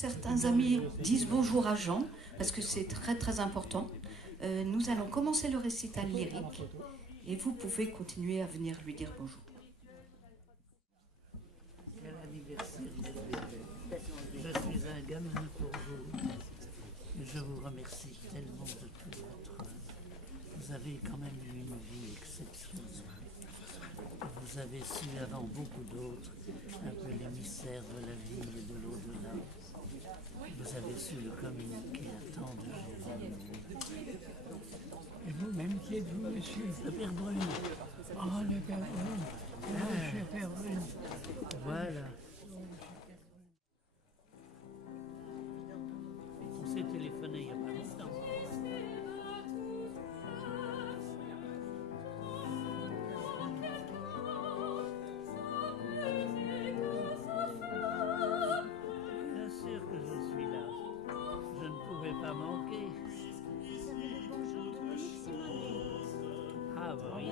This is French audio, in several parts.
certains amis disent bonjour à Jean, parce que c'est très très important. Nous allons commencer le récital lyrique et vous pouvez continuer à venir lui dire bonjour. Quel anniversaire je suis un gamin pour vous. Et je vous remercie tellement de tout votre œuvre. Vous avez quand même eu une vie exceptionnelle. Vous avez su avant beaucoup d'autres un peu les mystères de la vie et de l'au-delà. Vous avez su le communiquer à tant de gens. Et vous-même, qui êtes-vous, monsieur? Le Père Brune. Ah, le Père Brune. Monsieur Père Brune. Voilà. On s'est téléphoné il n'y a pas longtemps. Bien sûr que je suis là. Je ne pouvais pas manquer. Ah oui.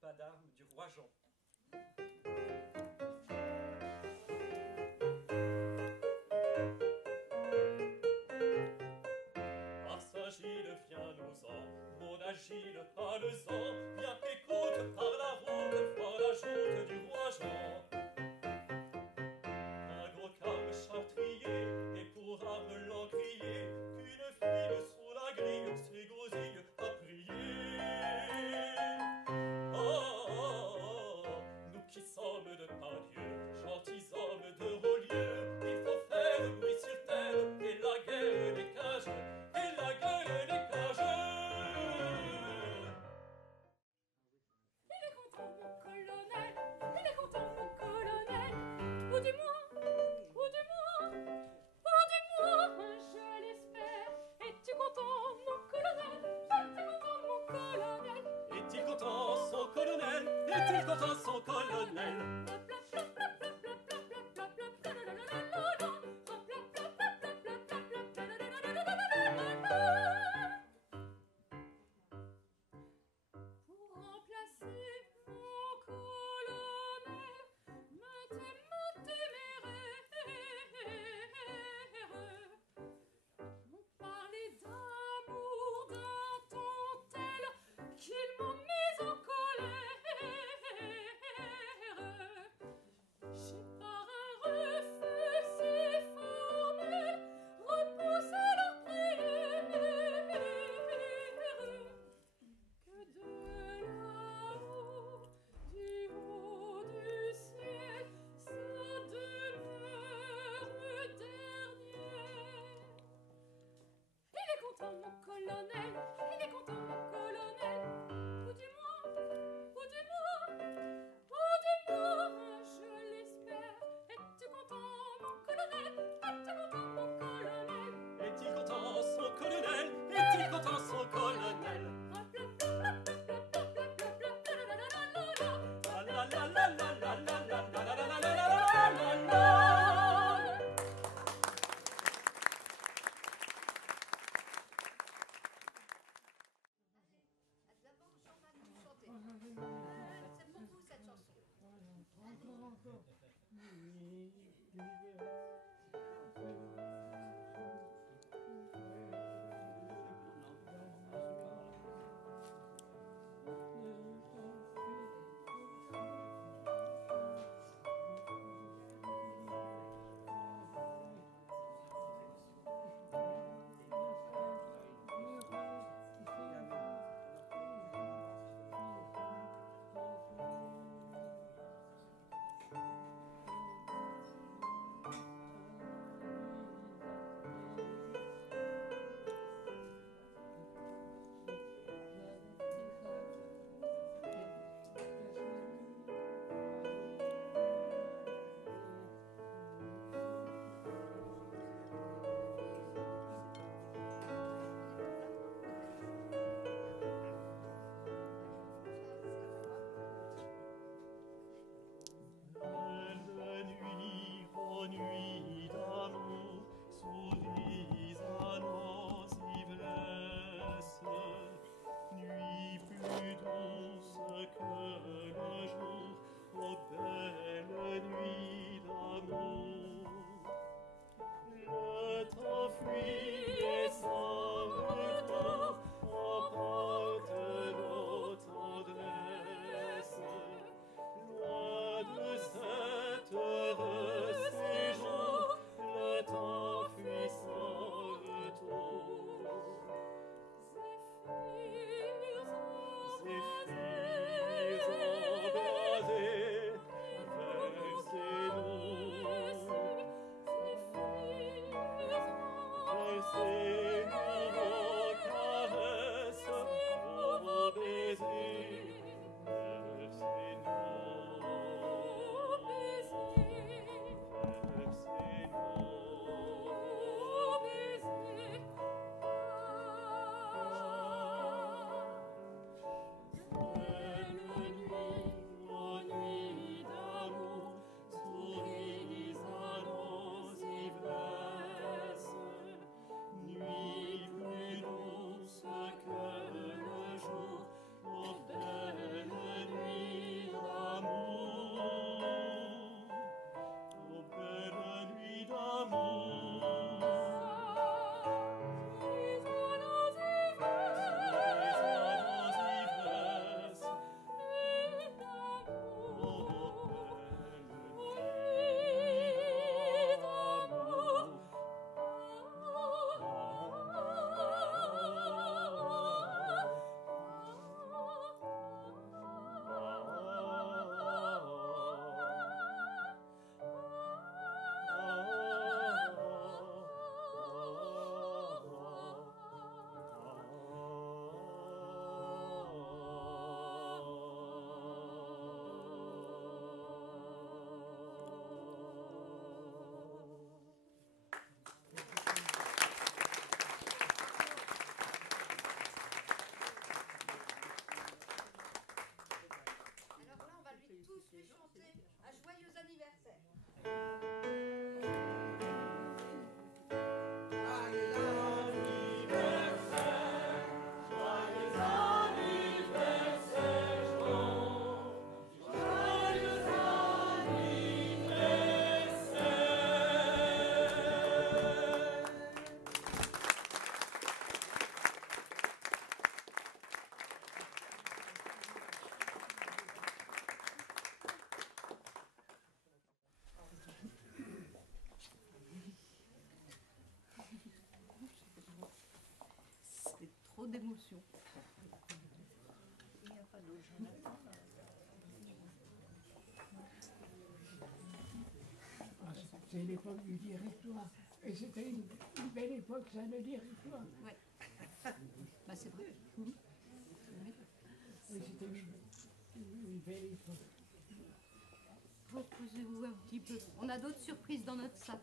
pas d'armes du roi Jean. Saint-Gilles, viens-nous-en, mon Agile, parle-en, viens écoute par la route, voir la joute du roi Jean. Un gros carme chartrier, et pour arme l'encrier, qu'une file sous la grille, ses gosilles a prié. Oh, oh, oh, nous qui sommes de Pardieu, gentils hommes de Rolieu, il faut faire bruit sur terre, et la guerre des cages. Est-il content son colonel? Est-il content son colonel? Est-il content son colonel? Est-il content son colonel? C'est pour vous cette chanson. Encore. d'émotion. C'est l'époque du directoire. Et c'était une belle époque, ça, le directoire. Ouais. Bah, c'est vrai. Oui, c'était une belle époque. Reposez-vous un petit peu. On a d'autres surprises dans notre sac.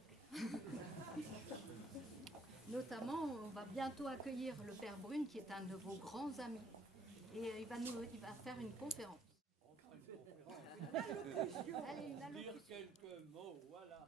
Notamment, on va bientôt accueillir le Père Brune, qui est un de vos grands amis. Et il va faire une conférence. Allez, une allocution. Dire quelques mots, voilà.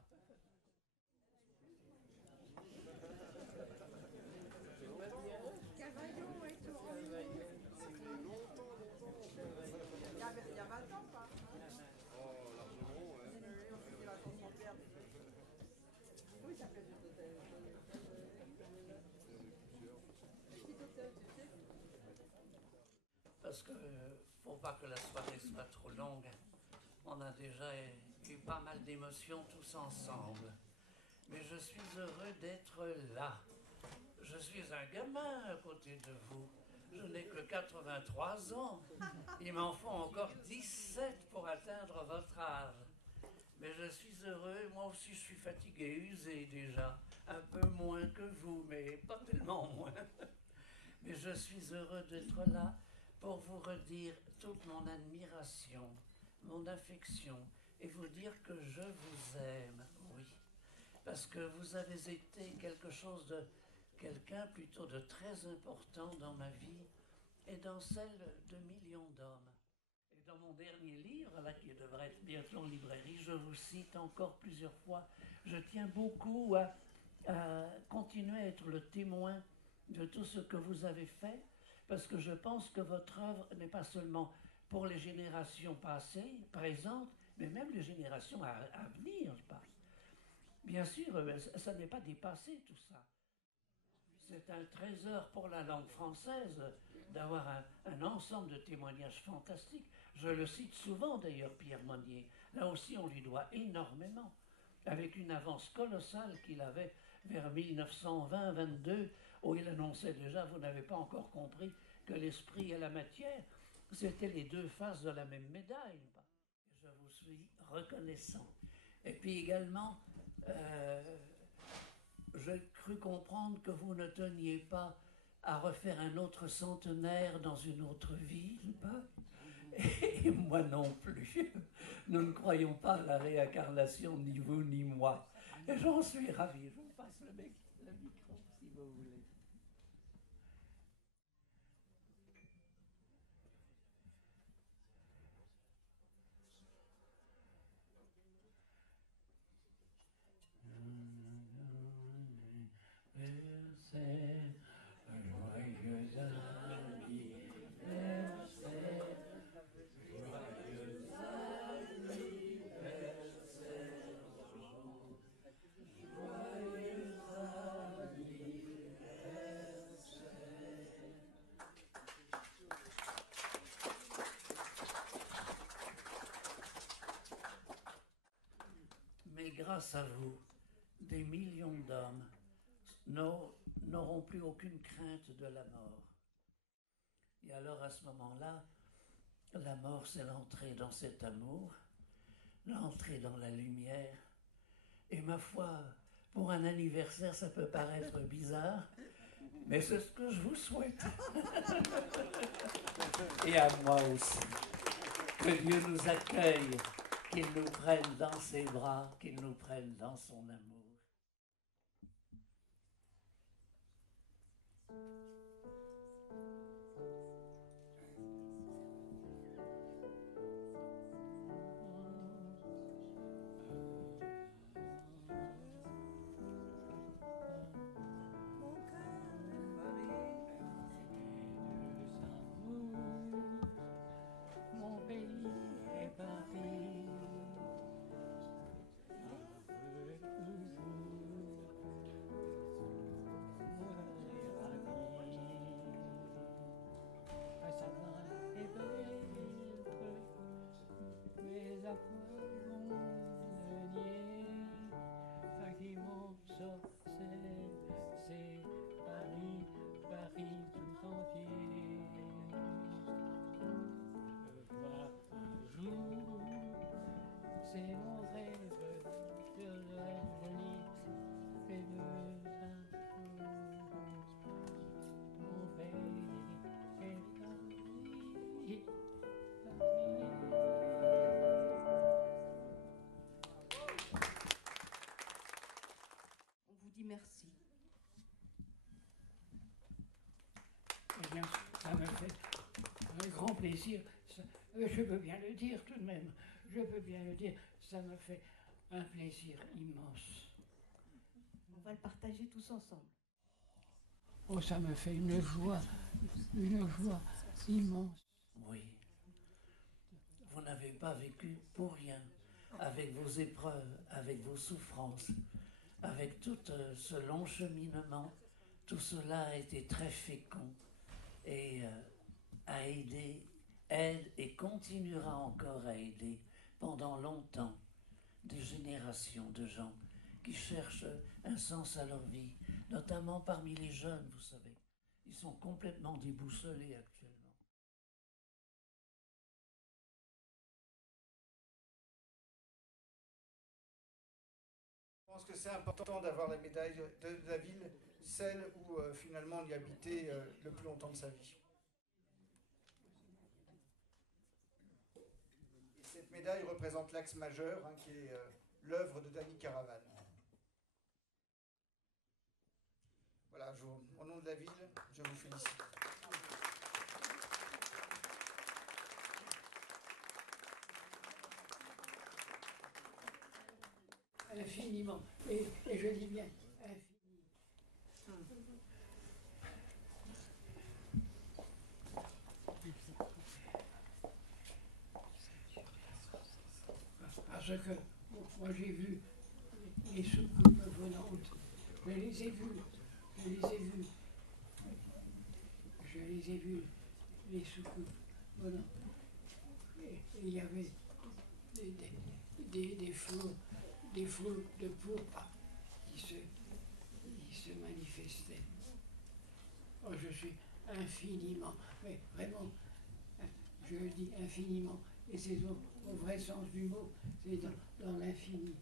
Parce que faut pas que la soirée soit trop longue. On a déjà eu pas mal d'émotions tous ensemble. Mais je suis heureux d'être là. Je suis un gamin à côté de vous. Je n'ai que 83 ans. Il m'en faut encore 17 pour atteindre votre âge. Mais je suis heureux, moi aussi je suis fatigué, usé déjà. Un peu moins que vous, mais pas tellement moins. Mais je suis heureux d'être là pour vous redire toute mon admiration, mon affection, et vous dire que je vous aime, oui. Parce que vous avez été quelque chose de, quelqu'un plutôt de très important dans ma vie et dans celle de millions d'hommes. Et dans mon dernier livre, là, qui devrait être bientôt en librairie, je vous cite encore plusieurs fois. Je tiens beaucoup à continuer à être le témoin de tout ce que vous avez fait, parce que je pense que votre œuvre n'est pas seulement pour les générations passées, présentes, mais même les générations à venir, je parle. Bien sûr, ça n'est pas dépassé tout ça. C'est un trésor pour la langue française d'avoir un ensemble de témoignages fantastiques. Je le cite souvent d'ailleurs, Pierre Monnier. Là aussi, on lui doit énormément, avec une avance colossale qu'il avait vers 1920-22, où il annonçait déjà, vous n'avez pas encore compris que l'esprit et la matière, c'était les deux faces de la même médaille. Je vous suis reconnaissant. Et puis également, j'ai cru comprendre que vous ne teniez pas à refaire un autre centenaire dans une autre ville, pas? Et moi non plus. Nous ne croyons pas à la réincarnation, ni vous ni moi. Et j'en suis ravi. Je vous passe le micro, si vous voulez. Mais grâce à vous, des millions d'hommes n'auront plus aucune crainte de la mort. Et alors à ce moment-là, la mort, c'est l'entrée dans cet amour, l'entrée dans la lumière. Et ma foi, pour un anniversaire, ça peut paraître bizarre, mais c'est ce que je vous souhaite. Et à moi aussi. Que Dieu nous accueille, qu'il nous prenne dans ses bras, qu'il nous prenne dans son amour. plaisir. Je peux bien le dire tout de même. Je peux bien le dire. Ça me fait un plaisir immense. On va le partager tous ensemble. Oh, ça me fait une joie immense. Oui. Vous n'avez pas vécu pour rien, avec vos épreuves, avec vos souffrances, avec tout ce long cheminement. Tout cela a été très fécond et a aidé, aide et continuera encore à aider pendant longtemps des générations de gens qui cherchent un sens à leur vie, notamment parmi les jeunes, vous savez. Ils sont complètement déboussolés actuellement. Je pense que c'est important d'avoir la médaille de la ville, celle où finalement on y habitait le plus longtemps de sa vie. Et cette médaille représente l'axe majeur, hein, qui est l'œuvre de Dany Caravane. Voilà, au nom de la ville, je vous félicite. Infiniment. Et je dis bien infiniment. Parce que moi j'ai vu les soucoupes volantes. Je les ai vues. Les soucoupes volantes. Et il y avait des flots de pourpre qui se manifestaient. Oh, je suis infiniment, mais vraiment, je le dis infiniment, et c'est au vrai sens du mot, c'est dans l'infini.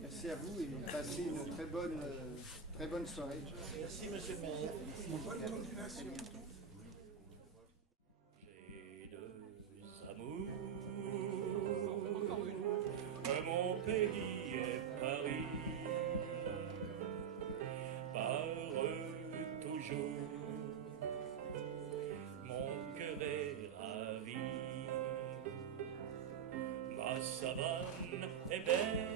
Merci à vous et passez une très bonne soirée. Merci, monsieur le maire. J'ai deux amours, mon pays est Paris, par eux toujours, mon cœur est ravi, ma savane est belle,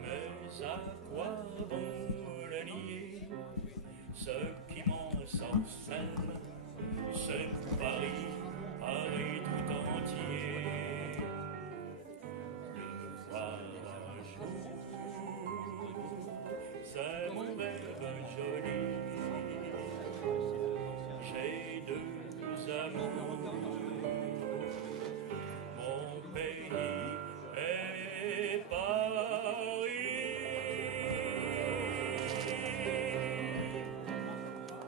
mais à quoi bon le nier, ce qui m'ensorcelle, c'est Paris, Paris tout entier. Le voir un jour, c'est mon rêve joli. J'ai deux amours, mon pays est Paris.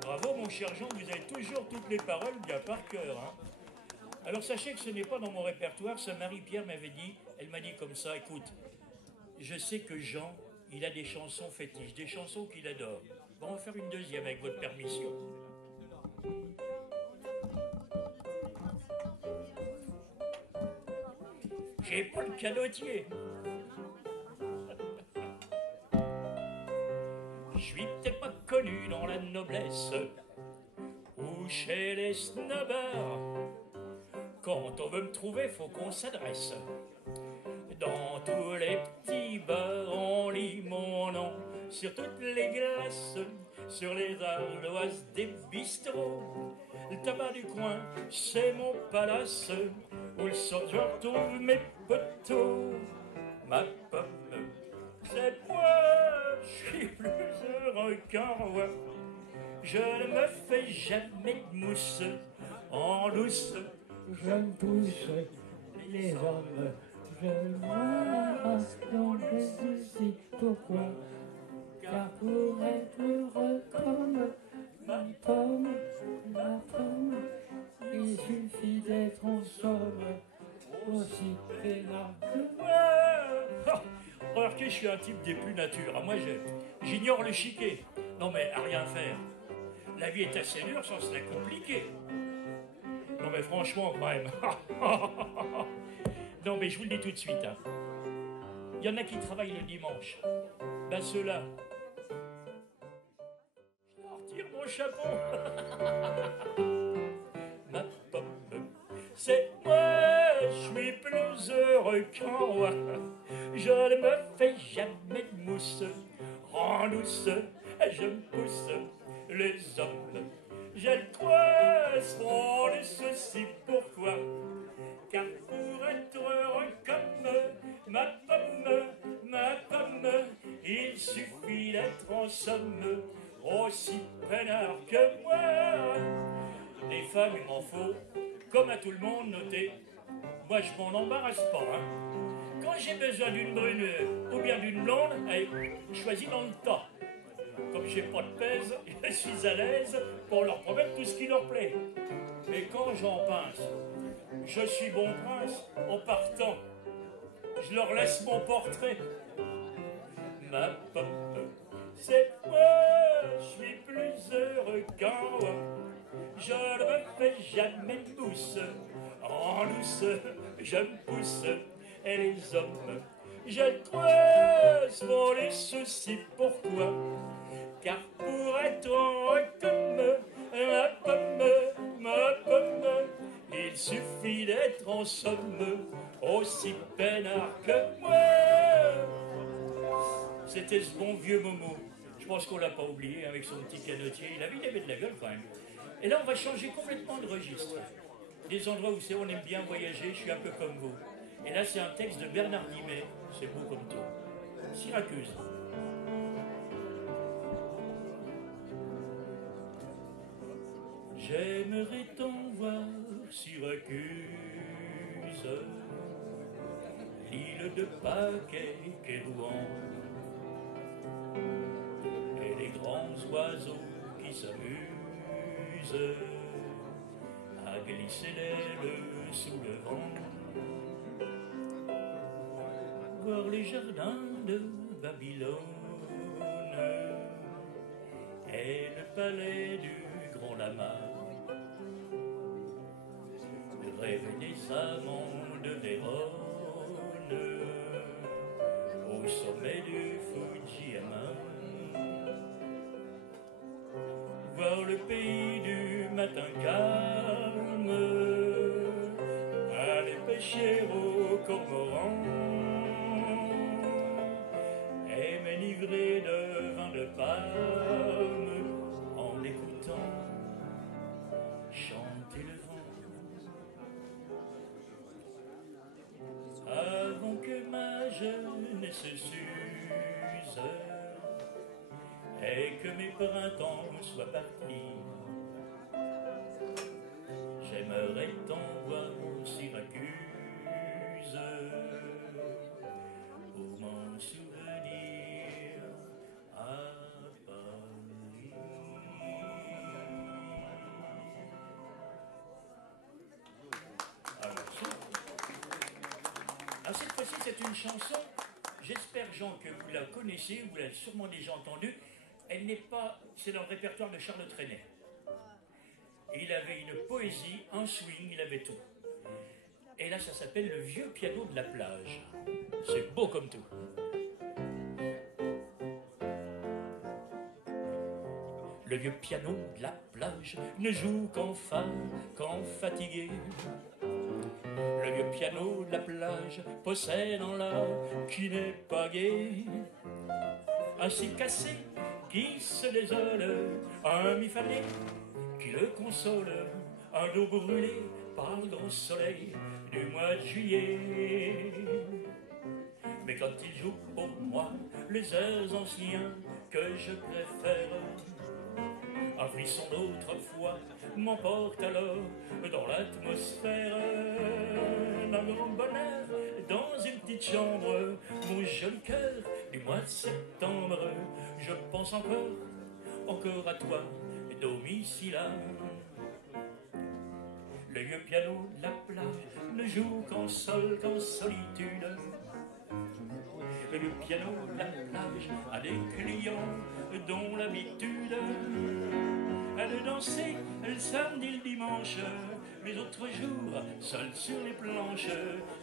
Bravo mon cher Jean, vous avez toujours toutes les paroles bien par cœur. Hein. Alors sachez que ce n'est pas dans mon répertoire, ça Marie-Pierre m'avait dit, elle m'a dit comme ça, écoute, je sais que Jean, il a des chansons fétiches, des chansons qu'il adore. Bon, on va faire une deuxième avec votre permission. J'ai pas le canotier. Je suis peut-être pas connu dans la noblesse ou chez les snobbers. Quand on veut me trouver, faut qu'on s'adresse. Dans tous les petits bars, on lit mon nom sur toutes les glaces, sur les ardoises des bistrots. Le tabac du coin, c'est mon palace, où le soir je retrouve mes poteaux. Ma pomme, c'est moi, je suis plus heureux qu'un roi. Je ne me fais jamais de mousse, en douce, je me pousse les hommes. Je vois dans les soucis, pourquoi? Car pour être heureux comme ma pomme, il suffit d'être en somme aussi peinard que moi. Remarquez, je suis un type des plus nature. Moi, j'ignore le chiquet. Non, mais à rien faire. La vie est assez dure, ça serait compliqué. Non, mais franchement, quand même. Non, mais je vous le dis tout de suite. Hein. Il y en a qui travaillent le dimanche. Ben, ceux-là. Je leur retire mon chapeau. Ma pomme, c'est moi, je suis plus heureux qu'un roi. Je ne me fais jamais de mousse. En douce, je me pousse les hommes. Je le crois, sont les soucis, pourquoi? Car pour être heureux comme ma pomme, il suffit d'être en somme aussi peinard que moi. Les femmes, il m'en faut, comme à tout le monde, noter. Moi, je m'en embarrasse pas. Hein. Quand j'ai besoin d'une brune ou bien d'une blonde, allez, je choisis dans le tas. Comme j'ai pas de pèse, je suis à l'aise pour leur promettre tout ce qui leur plaît. Mais quand j'en pince, je suis bon prince en partant. Je leur laisse mon portrait. Ma pomme, c'est moi, je suis plus heureux qu'un roi. Je ne me fais jamais de mousse. En douce, je me pousse. Et les hommes, je le creuse pour les soucis. Pourquoi? Car pour être heureux comme ma pomme, il suffit d'être en somme aussi peinard que moi. C'était ce bon vieux Momo. Je pense qu'on l'a pas oublié avec son petit canotier. Il avait de la gueule quand même. Et là, on va changer complètement de registre. Des endroits où on aime bien voyager, je suis un peu comme vous. Et là, c'est un texte de Bernard Guimet. C'est beau comme tout. Syracuse. J'aimerais tant voir Syracuse, l'île de Pâques et Rouen, et les grands oiseaux qui s'amusent à glisser l'aile sous le vent, voir les jardins de Babylone et le palais du grand lama. Rêver des amants de Vérone au sommet du Fujiyama, voir le pays du matin calme, aller pêcher au cormoran et m'enivrer de vin de palme en écoutant chanter le vent. Avant que ma jeunesse s'use et que mes printemps soient partis, j'aimerais tant voir Syracuse pour m'en souvenir à Paris. Alors cette fois-ci, c'est une chanson, j'espère Jean que vous la connaissez, vous l'avez sûrement déjà entendue. Elle n'est pas, c'est dans le répertoire de Charles Trenet. Il avait une poésie, un swing, il avait tout. Et là, ça s'appelle Le vieux piano de la plage. C'est beau comme tout. Le vieux piano de la plage ne joue qu'en fatigué. Le vieux piano de la plage possède un la qui n'est pas gai. ainsi cassé, qui se désole, un mi fané qui le console, un dos brûlé par le grand soleil du mois de juillet. Mais quand il joue pour moi les airs anciens que je préfère, un frisson d'autrefois m'emporte alors dans l'atmosphère d'un grand bonheur dans une petite chambre. Mon joli cœur du mois de septembre, je pense encore à toi, domicile. Le vieux piano de la plage ne joue qu'en sol, qu'en solitude. Le vieux piano de la plage a des clients dont l'habitude est de danser le samedi, le dimanche, les autres jours, seuls sur les planches,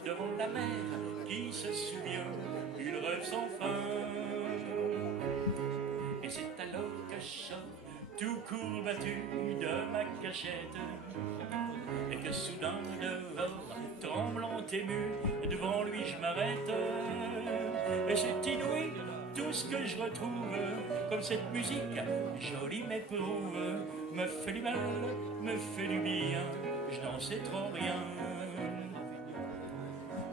devant la mer qui se souvient d'une rêve sans fin. Et c'est alors qu'à choc, tout courbattu de ma cachette, et que soudain dehors, tremblant, ému, devant lui je m'arrête. Et c'est inouï tout ce que je retrouve, comme cette musique jolie m'éprouve, me fait du mal, me fait du bien, je n'en sais trop rien.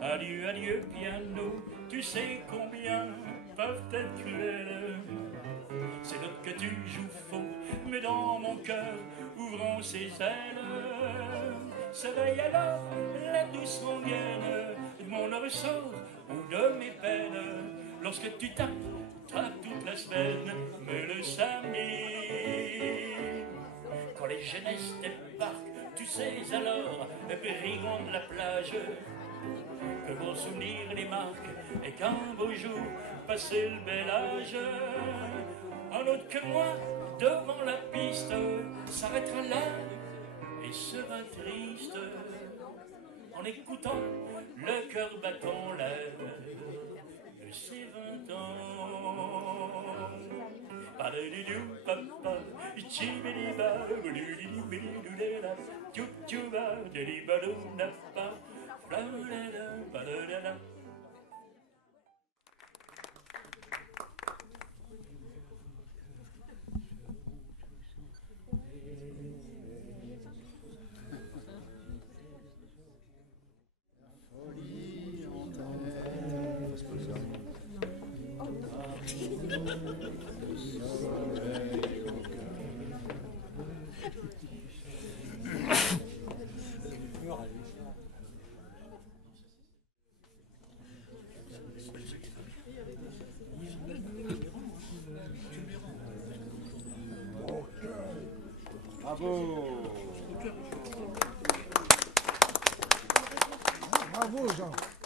Adieu, adieu piano, tu sais combien peuvent être cruels ces notes que tu joues faux, mais dans mon cœur, ouvrant ses ailes, s'éveille alors la douce rengaine de mon ressort ou de mes peines. Lorsque tu tapes toute la semaine, mais le samedi, quand les jeunesses débarquent, tu sais alors, brigand de la plage, que vos souvenirs les marquent, et qu'un beau jour, passé le bel âge, un autre que moi, devant la piste, s'arrêtera là et sera triste, en écoutant le cœur battant l'air de ses 20 ans. Bravo Jean.